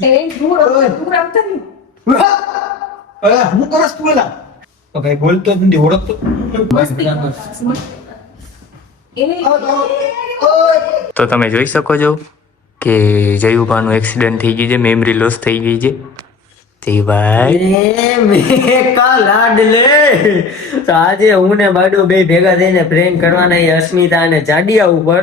દૂર દૂર આવતા નહીં. હું કરસ તું એલા તો કઈ બોલતો જ નથી ઓળખતો તો તમે જોઈ શકો છો કે જયુભાનું એક્સિડન્ટ થઈ ગયું છે, મેમરી લોસ થઈ ગઈ છે. તે ભાઈ લાડલે તો આજે હું ને બાડુ બે ભેગા થઈને પ્રેન્ક કરવાના છે અસ્મિતા અને જાડિયા ઉપર.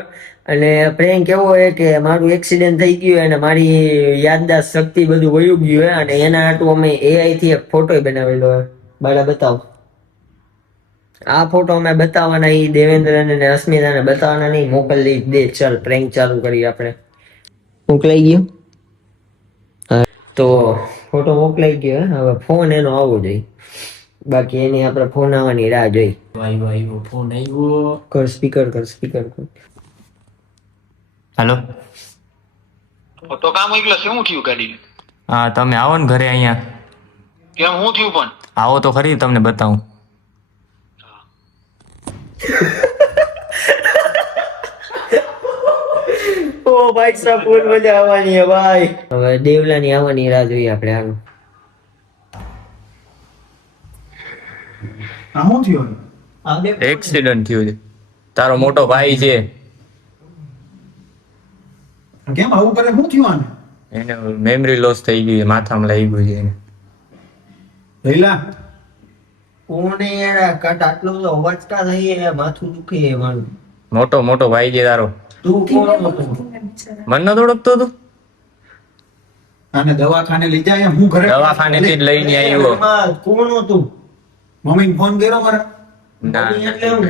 અને પ્રેન્ક એવો હોય કે મારું એક્સિડન્ટ થઈ ગયું અને મારી યાદદાસ્ત શક્તિ બધું વયું ગયું હોય અને એના હાટુ અમે AI થી એક ફોટો બનાવેલો હોય. બાળા બતાવો. આ ફોટો અમે બતાવવાના, ઈ દેવેન્દ્ર અને અસ્મિતાને બતાવવાના નહીં, મોકલી દે. ચાલ પ્રેન્ક ચાલુ કરીએ આપણે. મોકલાઈ ગયો તો ફોટો મોકલાઈ ગયો. હવે ફોન એનો આવવો જોઈએ, બાકી એની આપણે ફોન આવવાની રાહ જોઈ. આવ્યો ફોન આવ્યો. કર સ્પીકર કર. હાલો. તો કામ એકલા શું થયું ગાડી? હા, તમે આવો ને ઘરે અહીંયા. કેમ હું થયું પણ? આવો તો ખરી, તમને બતાવું. ઓ ભાઈ સાહેબ ફૂલ મજા આવવાની હે ભાઈ. હવે દેવલાની આવવાની રાહ જોઈએ આપણે. શું થયું એક્સિડન્ટ થયું છે. તારો મોટો ભાઈ છે, કેમ આવું કરે? શું થયું આને? એને મેમરી લોસ થઈ ગઈ છે, માથામાં લાગી ગયું છે એને. લઈલા કોને યાર કટ આટલો બધો અવાજ કા થઈ હે? માથું દુખે હે મારું. મોટો ભાઈ છે તારો. તું કોણ હતો? મન ન ઓળખતો તું? આને દવાખાને લઈ જાય. હું ઘરે દવાખાને થી જ લઈને આવ્યો. કોણ હતું? મમ્મીને ફોન કર્યો મારા? ના, એટલે હું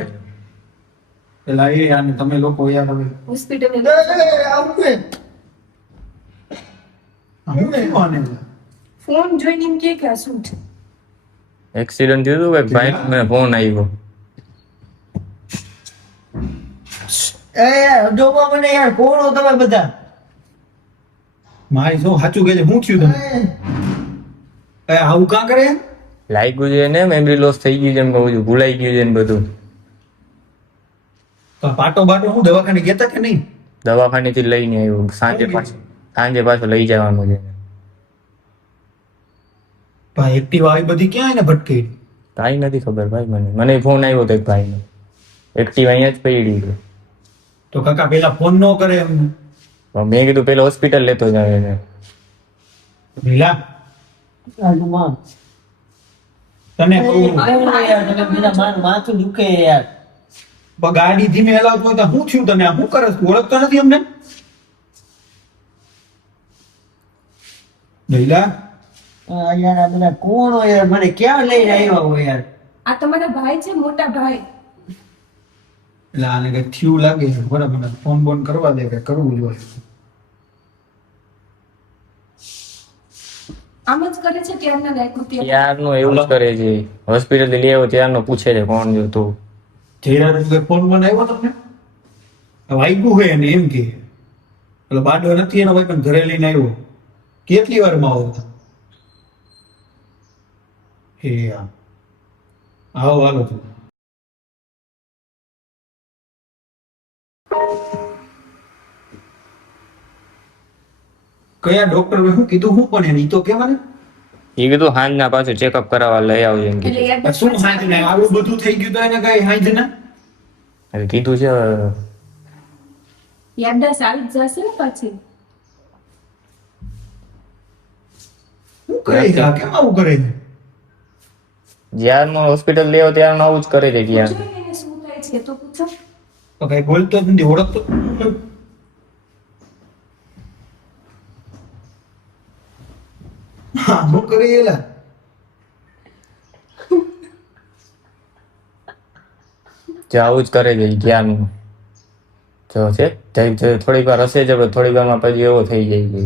પેલા એ આને તમે લોકો યાર હવે હોસ્પિટલ હું થયું આને? ફોન જોઈને એમ કે આ શું છે? એક્સિડન્ટ થયું હતું કે ભાઈ મને ફોન આવ્યો. એ યાર ડોબા મને યાર કોણ હો તમે બધા? મારી શું સાચું કે છે? શું થયું તમે? આવું કાં કરે? લાગ્યું છે ને, મેમરી લોસ થઈ ગયું છે એમ કહું છું, ભૂલાઈ ગયું છે ને બધું. તો પાટો હું દવાખાને ગયા કે નહીં? દવાખાને થી લઈને આવ્યો. સાંજે પાછો લઈ જવાનું છે. ભાઈ એક્ટિવા આવી બધી ક્યાં એને ભટકી? કાંઈ નથી ખબર ભાઈ, મને ફોન આવ્યો તો એક ભાઈનો. એક્ટિવા અહીંયા જ પડી છે. તો કાકા પેલા ફોન ન કરે એમ? મેં કીધું પેલા હોસ્પિટલ લેતો જાવ એને. લીલા તને કહું, માથું દુખે યાર. ગાડી ધીમે હલાવતો હોય તો શું થયું તને? આ શું કરે? ઓળખતો નથી અમને? લીલા યાર આ બધા કોણ હોય યાર? મને ક્યાં લઈને આવ્યા હોય યાર? આ તમારા ભાઈ છે, મોટા ભાઈ. એટલે આને કઈ થયું લાગે છે. બરાબર, ફોન બોન કરવા દે કે કરવું જોઈએ. આમ જ કરે છે ત્યારના લાયકું ત્યાં. ત્યારનો એવું જ કરે છે. હોસ્પિટલ લઈ આવ્યો ત્યારનો પૂછે છે કોણ જો તું. જયરાજ ફોન બોન આવ્યો તમને? વાગ્યું હોય એને એમ કે એટલે બાડો નથી એનો ભાઈ પણ ઘરે લઈને આવ્યો. કેટલી વારમાં આવો? હે આવો હાલો તું. કયા ડોક્ટર શું કીધું? શું પણ એને ઈ તો કે મને. એ કીધું હાંજ ના પાછું ચેકઅપ કરાવવા લઈ આવજો એમ એટલે કીધું. યાદ શું હાંજ ને આવું બધું થઈ ગયું તો એને કઈ હાંજ ને? એટલે કીધું છે યાદદાસ્ત આવી જ જશે ને પાછી. શું કરે છે? આ કેમ આવું કરે છે? જ્યારનો હોસ્પિટલ લઈ આવ્યો ત્યારનો આવું જ કરે છે ત્યાં. પૂછો એને શું થાય છે તો પૂછો. તો કઈ બોલતો જ નથી, ઓળખતો હા શું કરે એલા? જે આવું જ કરે છે જ્ઞાનનું. જો છે થોડીક વાર હશે જ, થોડીક વારમાં પછી એવો થઈ જાય છે.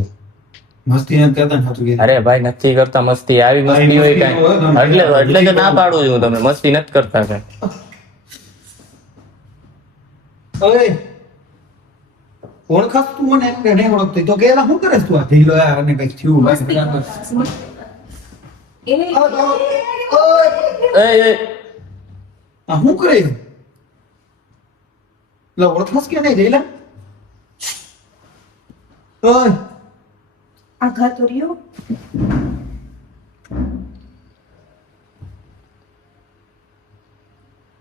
મસ્તી નથી કરતા ને સાચું કીધું. અરે ભાઈ નથી કરતા મસ્તી, આવી મસ્તી હોય કાંઈ? એટલે જ ના પાડું છું તમે મસ્તી નથી કરતા કાંઈ. ઓય ઓળખાસ તું મને એમ કે નહીં ઓળખતી તો કેલા શું કરે તું? આ ઢીલો અને કઈ થયું મસ્તી લાગે. એ આ શું કરે? ઓળખાસ કે નહીં ઢીલા? ઓય આઘાત તો રહ્યો.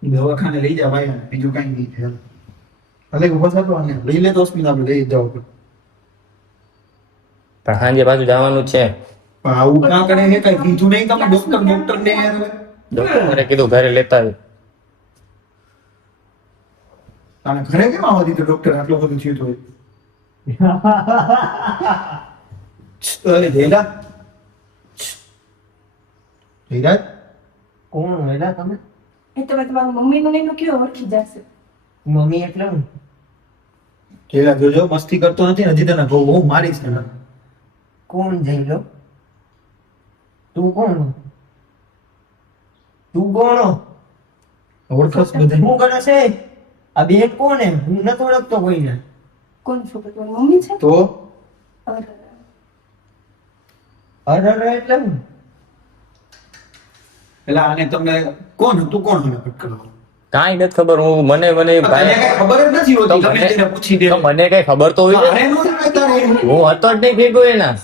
દવાખાને લઈ જા ભાઈ આને. બીજું કઈ નહીં છે ભલે ઉભો થતો આને લઈ લે તો હોસ્પિટલ આપણે લઈ જાવ પણ સાંજે પાછું જવાનું જ છે. પણ આવું ના કરે ને કઈ કીધું નહીં તમે ડોક્ટર ને યાર હવે. ડોક્ટરે કીધું ઘરે લેતા આવી. તાણે ઘરે કેમ આવવા દીધું ડોક્ટર આટલો બધું થયું તો અરે જયલા જયરાજ કોણ વેલા તમે? એ તો તમારા મમ્મીનું ને એનું કેવું ઓળખી જશે. મમ્મી એટલે હું? જયલા જોજો મસ્તી કરતો નથી ને હજી તને બહુ મારીશ ને કોણ જઈ લો? તું કોણ? તું કોણ? ઓળખસ બધાય હું કરે છે? આ બેન કોણ હે? હું નથી ઓળખતો કોઈને. કોણ છોકરી તમારી મમ્મી છે? તો અરે, અરે એટલે હું? પેલા આને તમને કોણ તું કોણ મને કટ કરો કાંઈ નથી ખબર. હું મને તને કઈ ખબર જ નથી તો હોતી તમે તેને પૂછી દે તો મને કઈ ખબર તો હોય ને. અરે નો થાય તારે હું હતો જ નહીં ભેગો એના.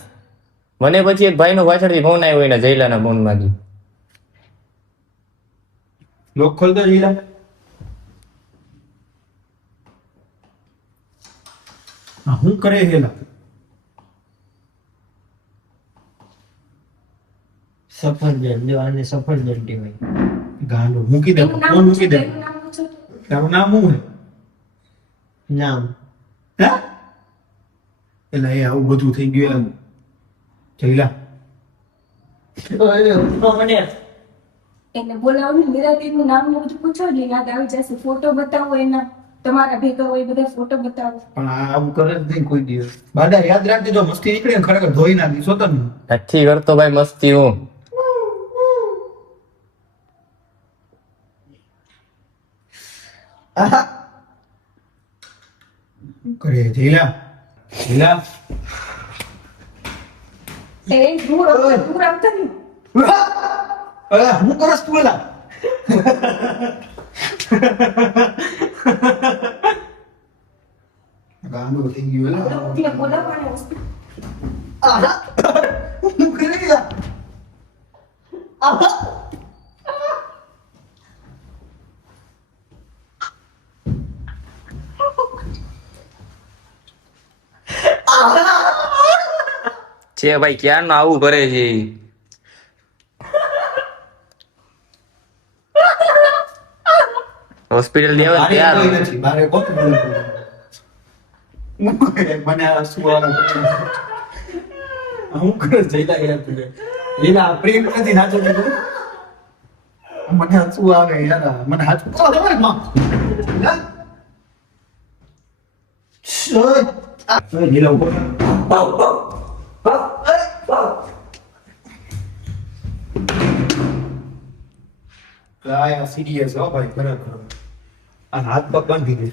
મને પછી એક ભાઈનો પાછળથી ફોન આવ્યો એના જયલાના ફોનમાંથી. લોક ખોલ દો જયલા હા હું કરે હેલા સફરજન જો આને સફરજન કહેવાય. ગાંડો મૂકી દે એનું નામ ફોન મૂકી દે એનું નામ પૂછો તો. તારું નામ શું હે નામ હે એટલે એ આવું બધું થઈ ગયું જયલા મને એને બોલાવો ને મીરાબેનનું નામ ને બધું પૂછો એટલે યાદ આવી જશે. ફોટો બતાવો એના, તમારા ભેગા હોય એ બધા ફોટો બતાવો. પણ આ આવું કરે જ નહીં કોઈ દિવસ બાડા યાદ રાખજે જો મસ્તી નીકળે ને ખરેખર ધોઈ નાખી સોતન નથી કરતો ભાઈ મસ્તી હું. કરે જયલા જયલા એ દૂર આવતા નહીં. અરે હું કરસ તું એલા ગાંડો થઈ ગયો એલા એટલે બોલાવવાને હોસ્પિટલ. હું કરે એલા છે ભાઈ ક્યારનું આવું કરે છે. હોસ્પિટલ ની આવે ને મારે ત્યાર કોઈ નથી મારે કોણ બોલતું મને આ શું આવે હું કરે જઈલા યાર તું લીલા પ્રેમ નથી નાચો દીધું મને આ શું આવે યાર મને હાથ પકડો દે મારી માં લીલા ઉપર કાયા સિરિયસ હો ભાઈ ખરેખર આ હાથ પગ બાંધી દે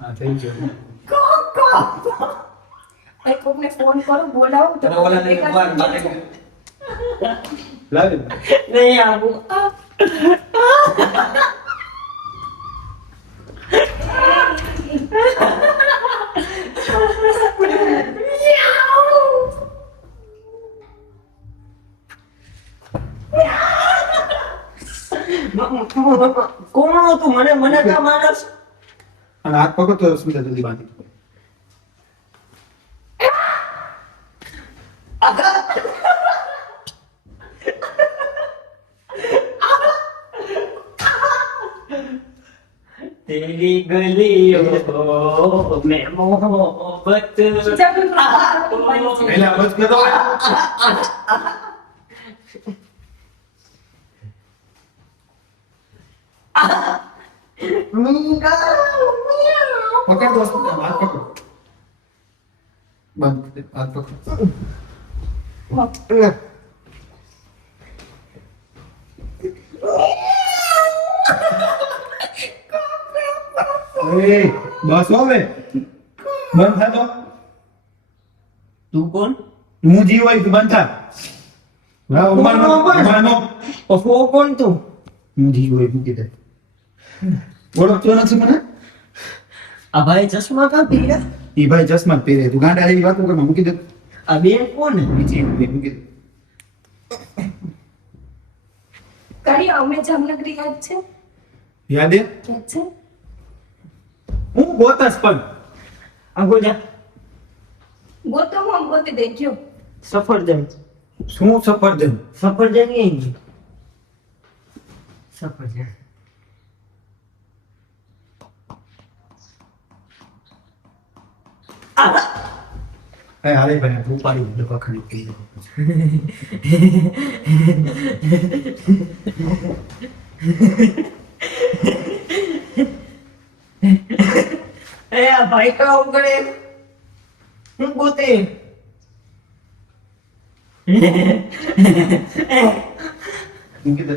હા થઈ ગયું એ કોકને ફોન કરો, બોલાવો તો તને ઓલાને ભેગા વાર થઈ મારે જજો. લાવ નહીં આવું. કોણ હતું? મને કા માણસ અને હાથ પકડ તો સુવિધા જલ્દી બાંધી તેરી ગલીઓ મેં મોહબ્બત બીજા કોઈ problem છે. પહેલા બસ કરો પકડ દોસ્ત હાથ પકડ બંધ હાથ પકડ એ બસ હવે બંધ થા તો તું કોણ? હું જીવ હોય તું બંધ થા ઉમાનો ઓ કોણ તું? હું જી હોય મૂકી દે. ઓળખતો નથી મને? આ ભાઈ ચશ્મા કાં પહેર્યા? ઈ ભાઈ ચશ્મા જ પહેરે. તું ગાંડા જેવી વાતો કરે, મૂકી દે. આ બેન કોણ? બીજી મૂકી દે. કાઢી અમે જામનગરી યાદ છે યાદ હે? યાદ છે હું ગોતસ પણ આ ગોજા ગોતો હું ગોતી દે ગયો સફરજન શું સફરજન? સફરજન એ સફરજન એ હાલે ભાઈ તું પાડી દે પકડી કહી દે. એ આ ભાઈ કા ઉગડે હું ગોતે મૂકી દે.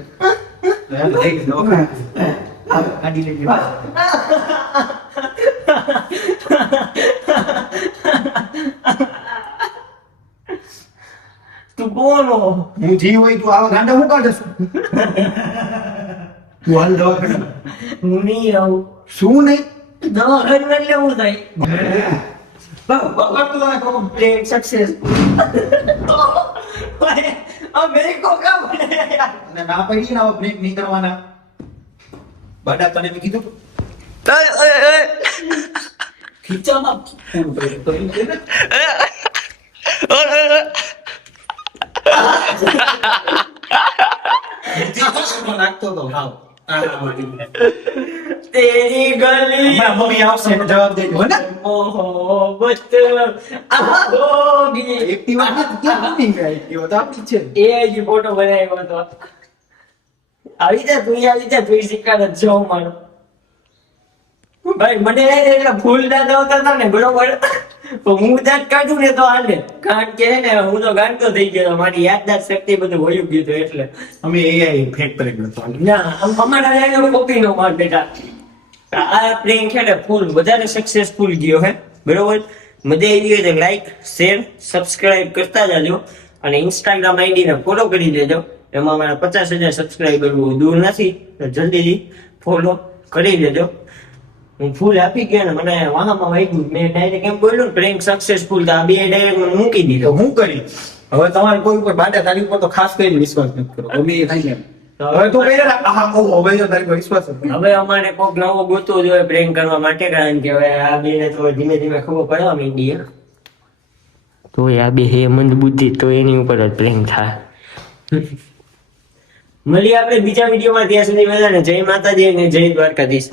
યાર લઈ દો. ગાડી લઈ ગયો. તું કોનો? હું જી હોય તું આવા ગાંડા હું કાઢે છું? તું હાલ દવા કરી. હું નહીં આવું શું નહીં? દવા ઘરમાં એટલે હું થાય પકડતો તને કહું. પ્લેન સક્સેસ મેં કો કામ અને ના પડી ને આવા બ્રેક નહીં કરવાના. બાડા તને મેં કીધું ખીચામાં ફૂલ ભર્યું તો એમ કે ને. નાખતો તો હાવ. તેરી ગલી હમણાં મમ્મી આવશે એને જવાબ દેજો હો ને. મોહબ્બત હોગી એક્ટિવા નથી ક્યાં મમ્મી ગઈ? એક્ટિવા તો આપણી છે. એ જ ફોટો બનાવ્યો હતો આવી જા તું શીખાડ જ જો મારો ભાઈ મને એટલે ફૂલ દાંત આવતા હતા ને બરોબર તો હું દાંત કાઢું ને તો હાલે કારણ કે ને હું તો ગાંડો થઈ ગયો હતો. મારી યાદદાસ્ત શક્તિ બધું વયું ગયું હતું એટલે અમે AI ફેક્ટરી ગયો તો. ના અમારા લાઈને કોપી નો માર બેટા આ પ્રેન્ક છે ને ફૂલ વધારે સક્સેસફુલ ગયો હે બરોબર મજા આવી હોય તો લાઈક શેર સબસ્ક્રાઇબ કરતા જાજો અને ઇન્સ્ટાગ્રામ આઈડી ને ફોલો કરી દેજો એમાં મારા 50,000 સબસ્ક્રાઇબર બહુ દૂર નથી તો જલ્દીથી ફોલો કરી દેજો હું ફૂલ આપી ગયો ને મને વાહમાં વાગ્યું મેં ડાયરેક્ટ એમ બોલ્યું ને પ્રેન્ક સક્સેસફુલ તો આ બે ડાયરેક્ટ મને મૂકી તો દીધો હું કરી હવે તમારે કોઈ ઉપર બાડા તારી ઉપર તો ખાસ કરીને વિશ્વાસ નથી કરો. ગમે એ થાય એમ. હવે તું કહી દે ને, હા ઓ હવે જો તારી પર વિશ્વાસ જ નહીં. હવે અમારે કોઈક નવો ગોતવો જોઈએ પ્રેન્ક કરવા માટે કારણ કે હવે આ બેને તો ધીમે ધીમે ખબર પડવા માંડી તો આ બે હે મંદ બુદ્ધિ તો એની ઉપર જ પ્રેમ થાય મળીએ આપણે બીજા વિડીયોમાં ત્યાં સુધી બધાને જય માતાજી અને જય દ્વારકાધીશ.